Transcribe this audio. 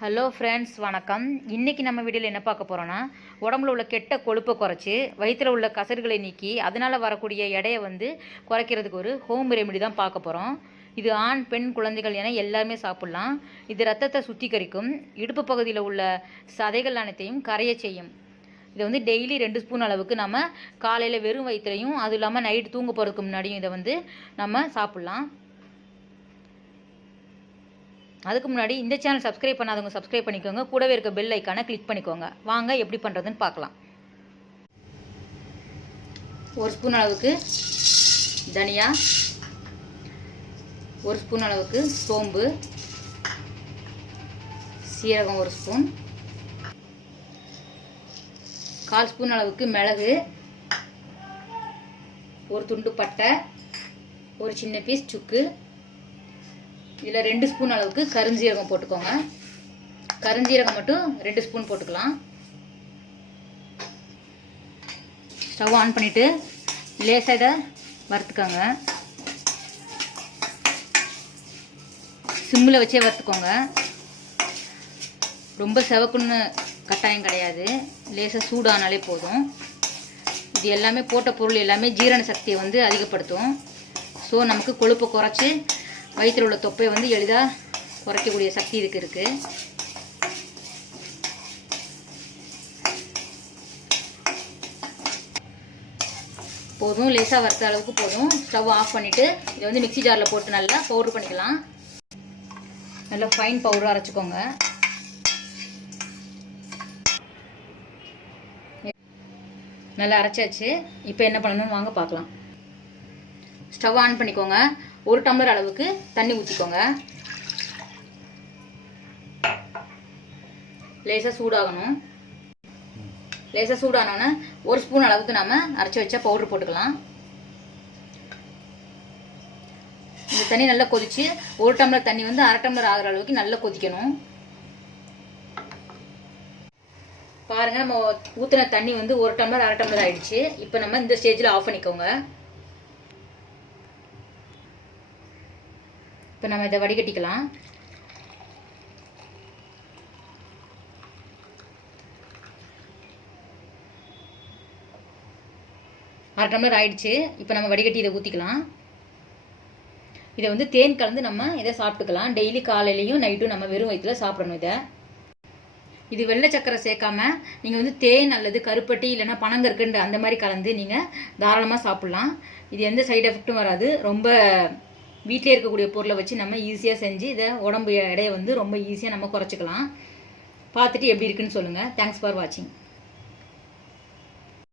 Hello friends வணக்கம். இன்றைக்கி நம்ம வீடியோவில் என்ன பார்க்க போகிறோன்னா உடம்புல உள்ள கெட்ட கொழுப்பை குறைச்சி வயிற்றில் உள்ள கசடுகளை நீக்கி அதனால் வரக்கூடிய எடையை வந்து குறைக்கிறதுக்கு ஒரு ஹோம் ரெமெடி தான் பார்க்க போகிறோம் இது ஆண் பெண் குழந்தைகள் என எல்லாருமே சாப்பிட்லாம். இது ரத்தத்தை சுத்திகரிக்கும் இடுப்பு பகுதியில் உள்ள சதைகள் அனைத்தையும் கரைய செய்யும். இதை வந்து டெய்லி ரெண்டு ஸ்பூன் அளவுக்கு நம்ம காலையில் வெறும் வயிற்றுலையும் அதுவும் இல்லாமல் நைட்டு தூங்க போகிறதுக்கு முன்னாடியும் இதை வந்து நம்ம சாப்பிட்லாம். அதுக்கு முன்னாடி இந்த சேனல் சப்ஸ்கிரைப் பண்ணாதவங்க சப்ஸ்கிரைப் பண்ணிக்கோங்க. கூடவே இருக்க பெல் ஐக்கானை கிளிக் பண்ணிக்கோங்க. வாங்க எப்படி பண்ணுறதுன்னு பார்க்கலாம். ஒரு ஸ்பூன் அளவுக்கு தனியா ஒரு ஸ்பூன் அளவுக்கு சோம்பு சீரகம் ஒரு ஸ்பூன் கால் ஸ்பூன் அளவுக்கு மிளகு ஒரு துண்டு பட்டை ஒரு சின்ன பீஸ் சுக்கு இதில் ரெண்டு ஸ்பூன் அளவுக்கு கருஞ்சீரகம் போட்டுக்கோங்க. கருஞ்சீரகம் மட்டும் ரெண்டு ஸ்பூன் போட்டுக்கலாம். ஸ்டவ் ஆன் பண்ணிவிட்டு லேசாக இதை வறுத்துக்கோங்க. சிம்மில் வச்சே வறுத்துக்கோங்க. ரொம்ப செவக்குன்னு கட்டாயம் கிடையாது. லேசாக சூடானாலே போதும். இது எல்லாமே போட்ட பொருள் எல்லாமே ஜீரண சக்தியை வந்து அதிகப்படுத்தும். ஸோ நமக்கு கொழுப்பை குறைச்சி வயிற்றில் உள்ள தொப்பையை வந்து எளிதாக குறைக்கக்கூடிய சக்தி இதுக்கு இருக்குது போதும் லேசாக வறுத்த அளவுக்கு போதும். ஸ்டவ் ஆஃப் பண்ணிவிட்டு இதை வந்து மிக்சி ஜாரில் போட்டு நல்லா பவுட்ரு பண்ணிக்கலாம். நல்லா ஃபைன் பவுடர் அரைச்சிக்கோங்க. நல்லா அரைச்சாச்சு. இப்போ என்ன பண்ணணும்னு வாங்க பார்க்கலாம். ஸ்டவ் ஆன் பண்ணிக்கோங்க. ஒரு டம்ளர் அளவுக்கு தண்ணி ஊற்றிக்கோங்க லேசாக சூடாகணும். லேசாக சூடானோன்னே ஒரு ஸ்பூன் அளவுக்கு நம்ம அரைச்சி வச்சா பவுட்ரு போட்டுக்கலாம். இந்த தண்ணி நல்லா கொதிச்சு ஒரு டம்ளர் தண்ணி வந்து அரை டம்ளர் ஆகிற அளவுக்கு நல்லா கொதிக்கணும். பாருங்க நம்ம ஊற்றின தண்ணி வந்து ஒரு டம்ளர் அரை டம்ளர் ஆயிடுச்சு. இப்போ நம்ம இந்த ஸ்டேஜில் ஆஃப் பண்ணிக்கோங்க. இப்போ நம்ம இதை வடிகட்டிக்கலாம். அரை டம்ளர் ஆயிடுச்சு. இப்போ நம்ம வடிகட்டி இதை ஊற்றிக்கலாம் இதை வந்து தேன் கலந்து நம்ம இதை சாப்பிட்டுக்கலாம். டெய்லி காலையிலையும் நைட்டும் நம்ம வெறும் வயிற்றுல சாப்பிடணும் இதை. இது வெள்ளை சக்கரை சேர்க்காம நீங்கள் வந்து தேன் அல்லது கருப்பட்டி இல்லைன்னா பனங்கற்கண்டு அந்த மாதிரி கலந்து நீங்கள் தாராளமாக சாப்பிட்லாம். இது எந்த சைடு எஃபெக்ட்டும் வராது. ரொம்ப வீட்டிலே இருக்கக்கூடிய பொருளை வச்சு நம்ம ஈஸியாக செஞ்சு இதை உடம்பு எடையை வந்து ரொம்ப ஈஸியாக நம்ம குறைச்சிக்கலாம். பார்த்துட்டு எப்படி இருக்குன்னு சொல்லுங்கள் தேங்க்ஸ் ஃபார் வாட்சிங்